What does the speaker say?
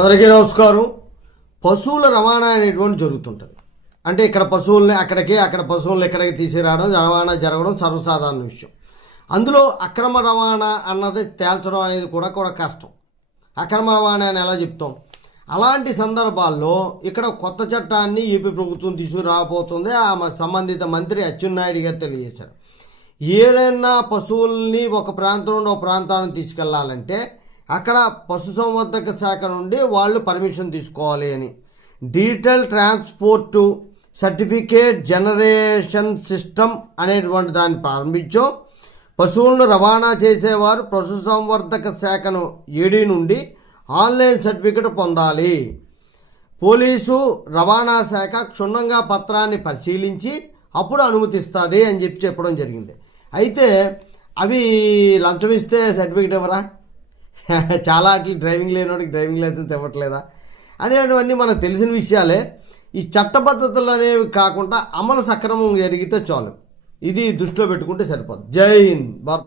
అందరికీ నమస్కారం. పశువుల రవాణా అనేటువంటి జరుగుతుంటుంది. అంటే ఇక్కడ పశువుల్ని అక్కడికి, అక్కడ పశువుల్ని ఇక్కడికి తీసుకురావడం, రవాణా జరగడం సర్వసాధారణ విషయం. అందులో అక్రమ రవాణా అన్నది తేల్చడం అనేది కూడా కష్టం. అక్రమ రవాణా అని ఎలా చెప్తాం? అలాంటి సందర్భాల్లో ఇక్కడ కొత్త చట్టాన్ని ఏపీ ప్రభుత్వం తీసుకురాబోతుంది. ఆ సంబంధిత మంత్రి అచ్చెన్నాయుడు గారు తెలియజేశారు. ఏదైనా పశువుల్ని ఒక ప్రాంతం నుండి ఒక ప్రాంతానికి తీసుకెళ్లాలంటే అక్కడ పశుసంవర్ధక శాఖ నుండి వాళ్ళు పర్మిషన్ తీసుకోవాలి అని. Digital transport certificate generation system అనేటువంటి దాన్ని ప్రారంభించాం. పశువులను రవాణా చేసేవారు పశుసంవర్ధక శాఖను ఏడీ నుండి ఆన్లైన్ సర్టిఫికేట్ పొందాలి. పోలీసు రవాణా శాఖ క్షుణ్ణంగా పత్రాన్ని పరిశీలించి అప్పుడు అనుమతిస్తుంది అని చెప్పడం జరిగింది. అయితే అవి లంచం ఇస్తే సర్టిఫికేట్ ఇవ్వరా? చాలా అట్లా డ్రైవింగ్ లేనివాడికి డ్రైవింగ్ లైసెన్స్ ఇవ్వట్లేదా అనేటివన్నీ మనకు తెలిసిన విషయాలే. ఈ చట్టబద్ధతలు అనేవి కాకుండా అమలు సక్రమం జరిగితే చాలు. ఇది దృష్టిలో పెట్టుకుంటే సరిపోదు. జై హింద్. భారత్.